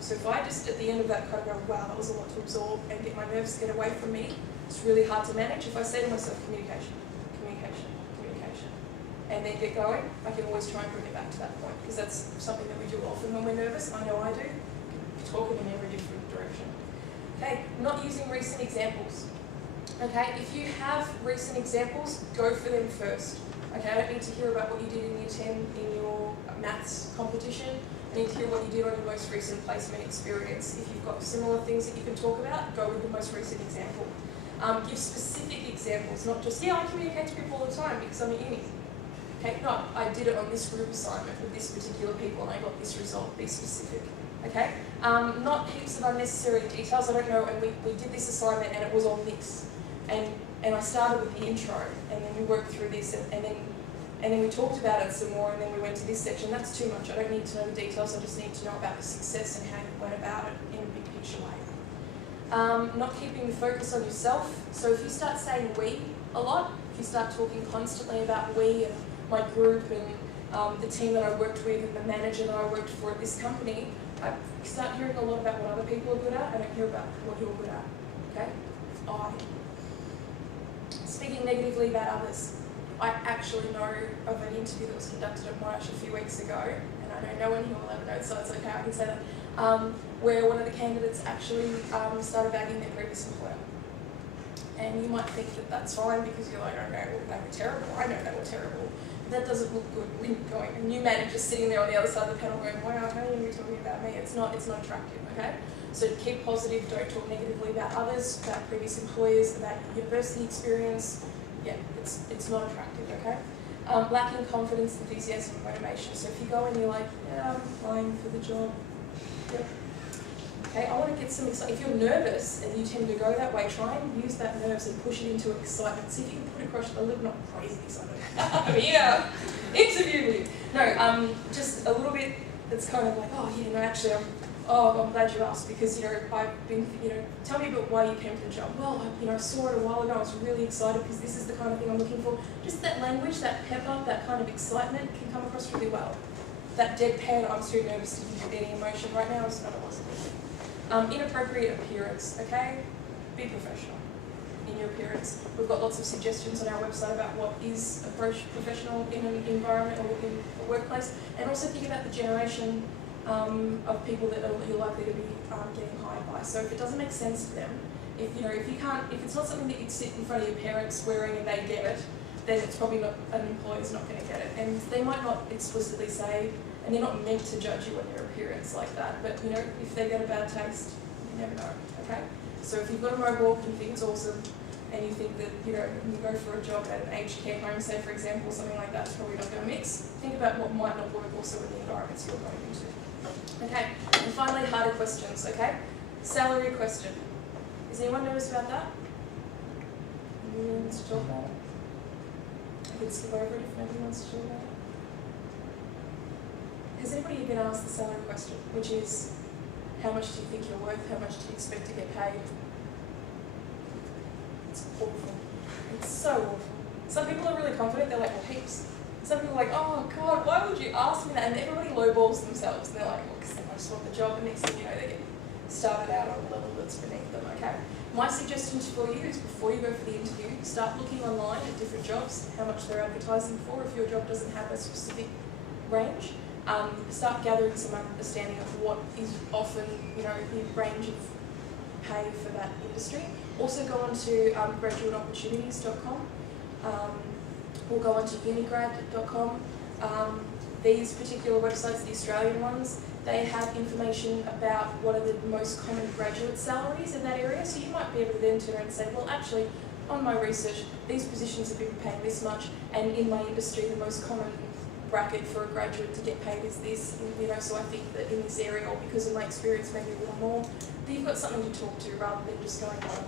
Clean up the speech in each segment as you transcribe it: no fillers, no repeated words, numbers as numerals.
So if I just at the end of that kind of go, wow, that was a lot to absorb, and get my nerves to get away from me, it's really hard to manage. If I say to myself, communication, communication, communication, and then get going, I can always try and bring it back to that point, because that's something that we do often when we're nervous. I know I do. Talking in every different direction. Okay, not using recent examples. Okay, if you have recent examples, go for them first. Okay, I don't need to hear about what you did in year 10 in your maths competition. I need to hear what you did on your most recent placement experience. If you've got similar things that you can talk about, go with the most recent example. Give specific examples, not just, yeah, I communicate to people all the time because I'm at uni. Okay, no, I did it on this group assignment with this particular people and I got this result. Be specific. Okay, not heaps of unnecessary details. I don't know, and we did this assignment and it was on this. And I started with the intro, and then we worked through this, and then we talked about it some more, and then we went to this section. That's too much. I don't need to know the details. I just need to know about the success and how you went about it in a big picture way. Not keeping the focus on yourself. So if you start saying we a lot, if you start talking constantly about we and my group and the team that I worked with and the manager that I worked for at this company, I start hearing a lot about what other people are good at. I don't hear about what you're good at. Okay? Speaking negatively about others. I actually know of an interview that was conducted at Monash a few weeks ago, and I know no one here will ever know, so it's okay, I can say that, where one of the candidates actually started bagging their previous employer. And you might think that that's fine because you're like, oh no, they were terrible. I know they were terrible. That doesn't look good when you're going, a new manager sitting there on the other side of the panel going, wow, how are you talking about me? It's not attractive, okay? So keep positive, don't talk negatively about others, about previous employers, about university experience. Yeah, it's not attractive, okay? Lacking confidence, enthusiasm, and motivation. So if you go and you're like, yeah, I'm applying for the job. Yep. Okay, I want to get some excitement. If you're nervous and you tend to go that way, try and use that nerves and push it into excitement. See if you can put across a little, not crazy excitement. Yeah, interview me. No, just a little bit that's kind of like, oh yeah, no, actually, I'm glad you asked because, I've been, tell me about why you came to the job. Well, I saw it a while ago. I was really excited because this is the kind of thing I'm looking for. Just that language, that pepper, that kind of excitement can come across really well. That deadpan, I'm too nervous to give you any emotion right now, is not a positive. Inappropriate appearance, okay? Be professional in your appearance. We've got lots of suggestions on our website about what is professional in an environment or in a workplace. And also think about the generation of people that you're likely to be getting hired by. So if it doesn't make sense to them, if it's not something that you'd sit in front of your parents wearing and they get it, then it's probably not, an employer's not going to get it. And they might not explicitly say, and they're not meant to judge you on your appearance like that, but if they get a bad taste, you never know, okay? So if you've got a mohawk and you think it's awesome, and you think that, you go for a job at an aged care home, say for example, something like that's probably not going to mix, think about what might not work also in the environments you're going into. Okay, and finally, harder questions, okay? Salary question. Is anyone nervous about that? Anyone wants to talk about it? I can skip over it if nobody wants to talk about it. Has anybody been asked the salary question, which is, how much do you think you're worth? How much do you expect to get paid? It's awful. It's so awful. Some people are really confident, they're like, well, heaps. Some people are like, oh God, why would you ask me that? And everybody lowballs themselves. And they're like, well, because they just want the job. And next thing you know, they get started out on a level that's beneath them, okay? My suggestions for you is before you go for the interview, start looking online at different jobs, how much they're advertising for. If your job doesn't have a specific range, start gathering some understanding of what is often, the range of pay for that industry. Also go on to graduateopportunities.com or go on to unigrad.com. These particular websites, the Australian ones, they have information about what are the most common graduate salaries in that area. So you might be able to then turn around and say, well, actually, on my research, these positions have been paying this much, and in my industry, the most common bracket for a graduate to get paid is this, so I think that in this area, or because of my experience, maybe a little more, that you've got something to talk to rather than just going on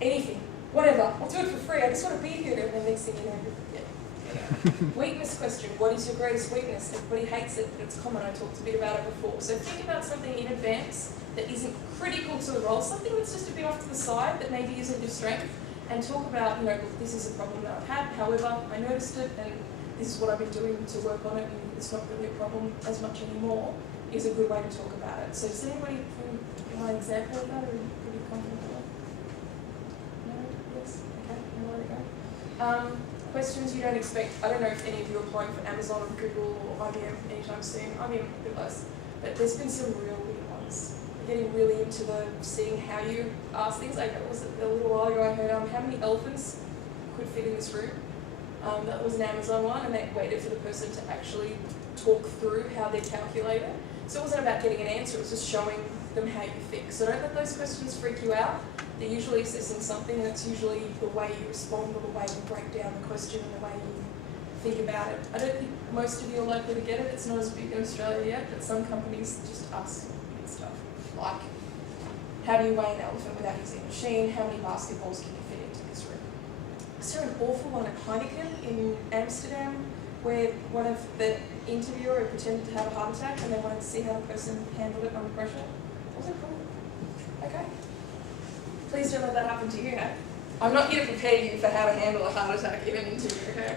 anything, whatever, I'll do it for free, I just want to be here, and the next thing you know, Weakness question, what is your greatest weakness? Everybody hates it, but it's common, I talked a bit about it before. So think about something in advance that isn't critical to the role, something that's just a bit off to the side that maybe isn't your strength, and talk about, look, this is a problem that I've had, however, I noticed it, and this is what I've been doing to work on it, and it's not really a problem as much anymore. is a good way to talk about it. So does anybody give my example of that, or are you pretty confident with it? No? Yes? Okay, I'll let it go. Questions you don't expect. I don't know if any of you are applying for Amazon or Google or IBM anytime soon. IBM a bit less. But there's been some real weird ones. We're getting really into the seeing how you ask things. Like, was it a little while ago I heard how many elephants could fit in this room? That was an Amazon one, and they waited for the person to actually talk through how they calculate it. So it wasn't about getting an answer, it was just showing them how you think. So don't let those questions freak you out. They're usually assessing something, and it's usually the way you respond or the way you break down the question and the way you think about it. I don't think most of you are likely to get it. It's not as big in Australia yet, but some companies just ask weird stuff. Like, how do you weigh an elephant without using a machine? How many basketballs can you fit into this room? I saw an awful one at Heineken in Amsterdam where one of the interviewer pretended to have a heart attack and they wanted to see how the person handled it under pressure. Wasn't cool. Okay. Please don't let that happen to you, hey? I'm not here to prepare you for how to handle a heart attack in an interview, okay?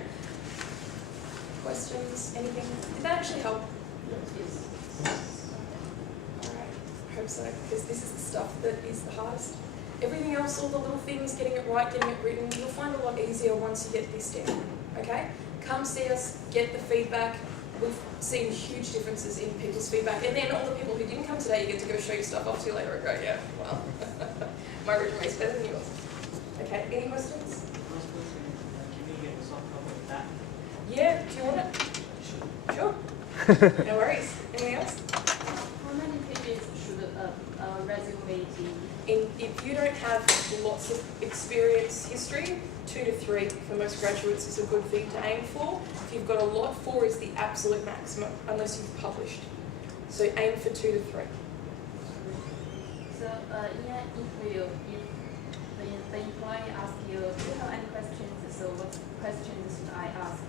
Questions? Anything? Did that actually help? Yes. Alright, I hope so, because this is the stuff that is the hardest. Everything else, all the little things, getting it right, getting it written, you'll find a lot easier once you get this down, okay? Come see us, get the feedback. We've seen huge differences in people's feedback. And then all the people who didn't come today, you get to go show your stuff off to you later and go, yeah, well, my resume's better than yours. Okay, any questions? Can you get a soft copy of that? Yeah, do you want it? Sure. No worries. Anything else? How many pages should a resume be? If you don't have lots of experience history, 2 to 3 for most graduates is a good thing to aim for. If you've got a lot, 4 is the absolute maximum, unless you've published. So aim for 2 to 3. So in an interview, if the employee asks you, do you have any questions? So what questions should I ask?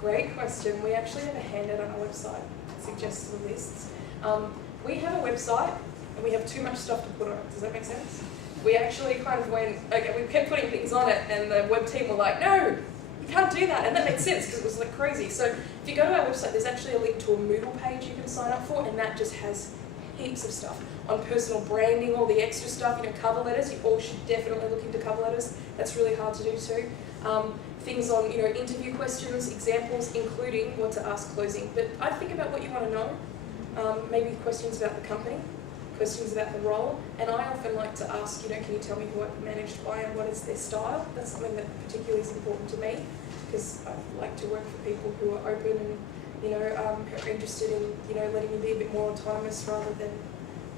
Great question. We actually have a handout on our website that suggests the lists. We have a website and we have too much stuff to put on it. Does that make sense? We actually kind of went, okay, we kept putting things on it and the web team were like, no, you can't do that. And that makes sense because it was like crazy. So if you go to our website, there's actually a link to a Moodle page you can sign up for, and that just has heaps of stuff on personal branding, all the extra stuff, you know, cover letters. You all should definitely look into cover letters. That's really hard to do too. Things on, you know, interview questions, examples, including what to ask closing. But I think about what you want to know. Maybe questions about the company, questions about the role, and I often like to ask, you know, can you tell me who I've managed by and what is their style? That's something that particularly is important to me because I like to work for people who are open and, you know, who are interested in, you know, letting you be a bit more autonomous rather than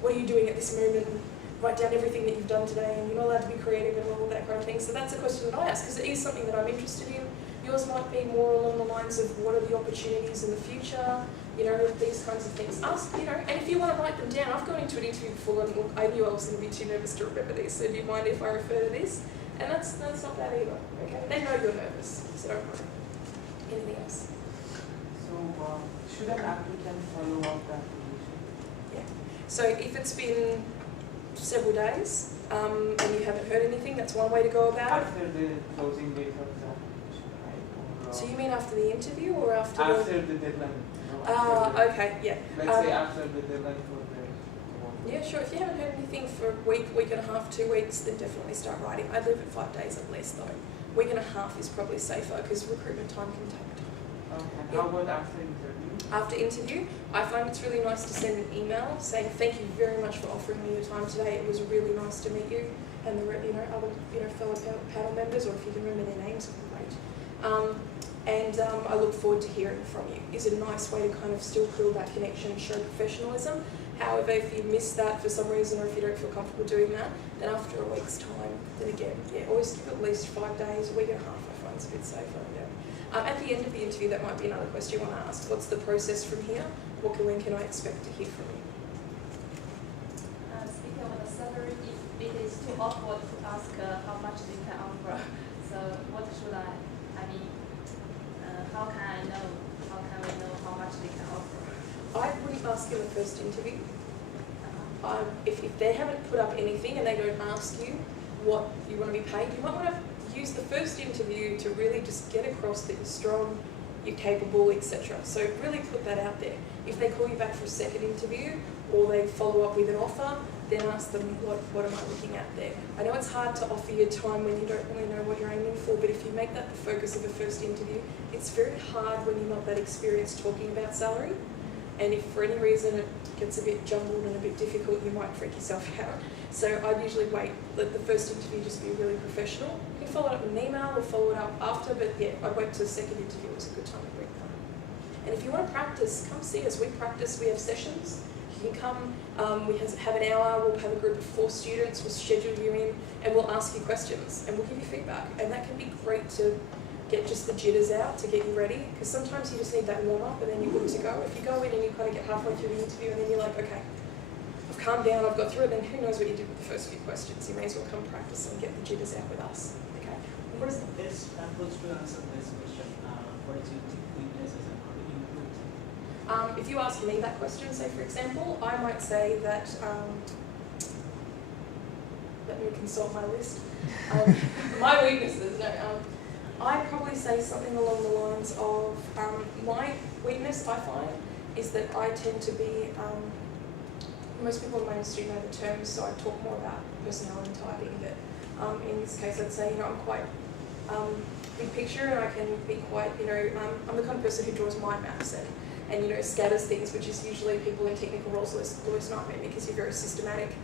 what are you doing at this moment and write down everything that you've done today and you're not allowed to be creative and all that kind of thing. So that's a question that I ask because it is something that I'm interested in. Yours might be more along the lines of what are the opportunities in the future, you know, these kinds of things. Ask, you know, and if you want to write them down, I've gone into an interview before and look, I knew I was going to be too nervous to remember this, so do you mind if I refer to this? And that's not bad either, okay? They know you're nervous, so don't worry. Anything else? So, should an applicant follow up the application? Yeah. So if it's been several days and you haven't heard anything, that's one way to go about it. After the closing date of the application, right? Or, So you mean after the interview or after the deadline? No, okay, yeah. Let's say after the deadline for the work. Yeah, sure. If you haven't heard anything for a week, week and a half, 2 weeks, then definitely start writing. I leave it 5 days at least though. Week and a half is probably safer because recruitment time can take time. Okay. Yeah. How about after interview? After interview, I find it's really nice to send an email saying thank you very much for offering me your time today. It was really nice to meet you and the other fellow panel members, or if you can remember their names, great. I look forward to hearing from you. Is a nice way to kind of still build that connection and show professionalism. However, if you miss that for some reason or if you don't feel comfortable doing that, then after a week's time, then again, yeah, always give at least 5 days, a week and a half I find is a bit safer. Yeah. At the end of the interview, that might be another question you want to ask. What's the process from here? When can I expect to hear from you? Speaking of the salary, if it is too awkward to ask how much they can offer, so what should I mean, how can I know, how can we know how much they can offer? I wouldn't ask in the first interview. If they haven't put up anything and they don't ask you what you want to be paid, you might want to use the first interview to really just get across that you're strong, you're capable, etc. So really put that out there. If they call you back for a second interview or they follow up with an offer, then ask them, what am I looking at there? I know it's hard to offer you time when you don't really know what you're aiming for, but if you make that the focus of a first interview, it's very hard when you're not that experienced talking about salary. And if for any reason it gets a bit jumbled and a bit difficult, you might freak yourself out. So I'd usually let the first interview just be really professional. You can follow it up with an email or follow it up after, but yeah, I'd wait till the second interview was a good time to bring it on. And if you want to practice, come see us. We practice, we have sessions. You can come, we have an hour, we'll have a group of 4 students, we'll schedule you in, and we'll ask you questions, and we'll give you feedback. And that can be great to get just the jitters out, to get you ready, because sometimes you just need that warm-up and then you're good to go. If you go in and you kind of get halfway through the interview and then you're like, okay, I've calmed down, I've got through it, then who knows what you did with the first few questions. You may as well come practice and get the jitters out with us. Okay. What is the best approach to answer this question? What is your weaknesses and how do you improve it? If you ask me that question, say for example, I might say that, let me consult my list. My weaknesses, I'd probably say something along the lines of, my weakness I find is that I tend to be, most people in my industry know the terms, so I talk more about personality typing, but in this case I'd say, I'm quite big picture, and I can be quite, I'm the kind of person who draws mind maps and scatters things, which is usually people in technical roles always nightmare because you're very systematic.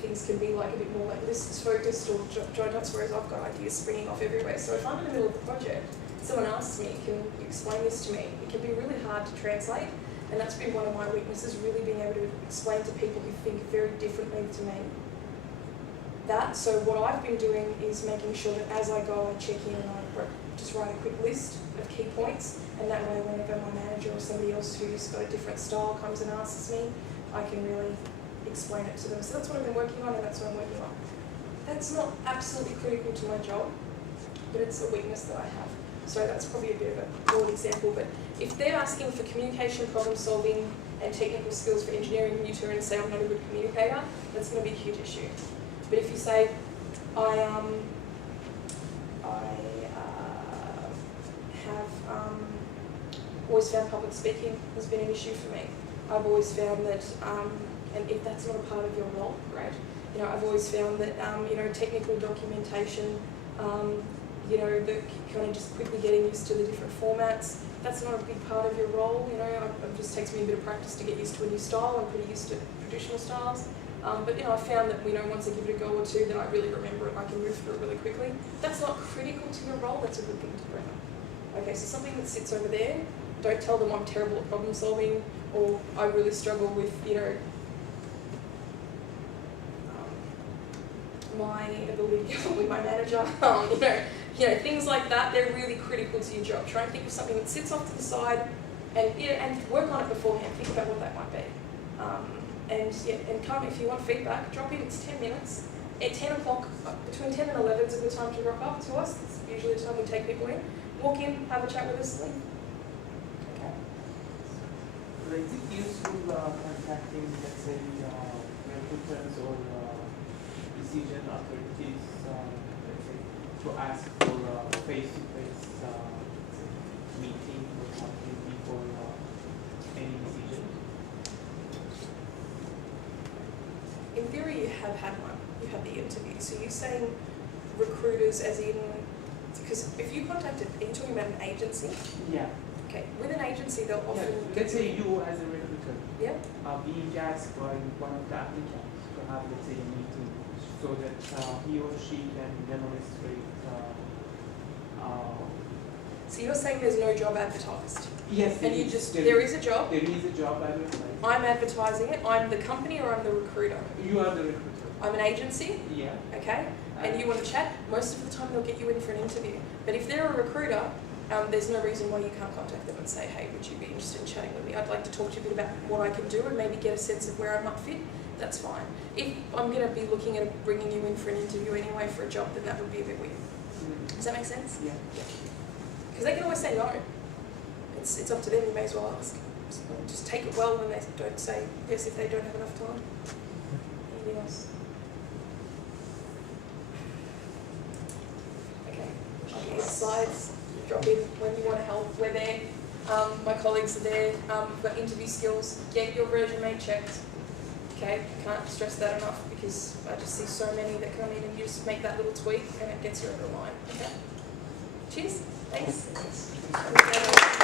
Things can be like a bit more like lists focused or dry dots, whereas I've got ideas springing off everywhere. So if I'm in the middle of the project, someone asks me, can you explain this to me? It can be really hard to translate, and that's been one of my weaknesses, really being able to explain to people who think very differently to me. So what I've been doing is making sure that as I go, I check in and I just write a quick list of key points, and that way whenever my manager or somebody else who's got a different style comes and asks me, I can really explain it to them. So that's what I've been working on, and that's what I'm working on. That's not absolutely critical to my job, but it's a weakness that I have. So that's probably a bit of a broad example, but if they're asking for communication, problem solving, and technical skills for engineering, and you turn and say I'm not a good communicator, that's going to be a huge issue. But if you say, I have always found public speaking has been an issue for me. I've always found that, and if that's not a part of your role, great. I've always found that, technical documentation, the kind of just quickly getting used to the different formats, that's not a big part of your role. It just takes me a bit of practice to get used to a new style. I'm pretty used to traditional styles. But I found that once I give it a go or two, then I really remember it. I can move through it really quickly. That's not critical to your role. That's a good thing to bring up. Okay, so something that sits over there. Don't tell them I'm terrible at problem solving, or I really struggle with my ability to get on with my manager. Things like that. They're really critical to your job. Try and think of something that sits off to the side, and work on it beforehand. Think about what that might be. And come, if you want feedback, drop in. It's 10 minutes. At 10 o'clock, between 10 and 11 is a good time to rock up to us. It's usually the time we take people in. Walk in, have a chat with us, leave. Okay. Is it useful contacting, let's say, recruiters or decision authorities, let's say, to ask for face-to-face meeting or something before any decision? In theory, you have had one. You had the interview. So you're saying recruiters as in, because if you contacted, are you talking about an agency? Yeah. Okay, with an agency, they'll often... Yeah. Let's say you as a recruiter, yeah, being asked by one of the applicants to have, let's say, a meeting so that he or she can demonstrate. So you're saying there's no job advertised? Yes, and you just, there is a job? There is a job advertised. I'm advertising it. I'm the company or I'm the recruiter? You are the recruiter. I'm an agency? Yeah. Okay, and you want to chat? Most of the time they'll get you in for an interview. But if they're a recruiter, there's no reason why you can't contact them and say, hey, would you be interested in chatting with me? I'd like to talk to you a bit about what I can do and maybe get a sense of where I might fit. That's fine. If I'm going to be looking at bringing you in for an interview anyway for a job, then that would be a bit weird. Does that make sense? Yeah. Because they can always say no. It's up to them, you may as well ask. So just take it well when they don't say yes if they don't have enough time. Anything else? Okay. I'll get your slides. Drop in when you want to help. We're there. My colleagues are there. We've got interview skills. Get your resume checked. Okay, can't stress that enough because I just see so many that come in and you just make that little tweak and it gets you over the line. Okay. Cheers. Thanks.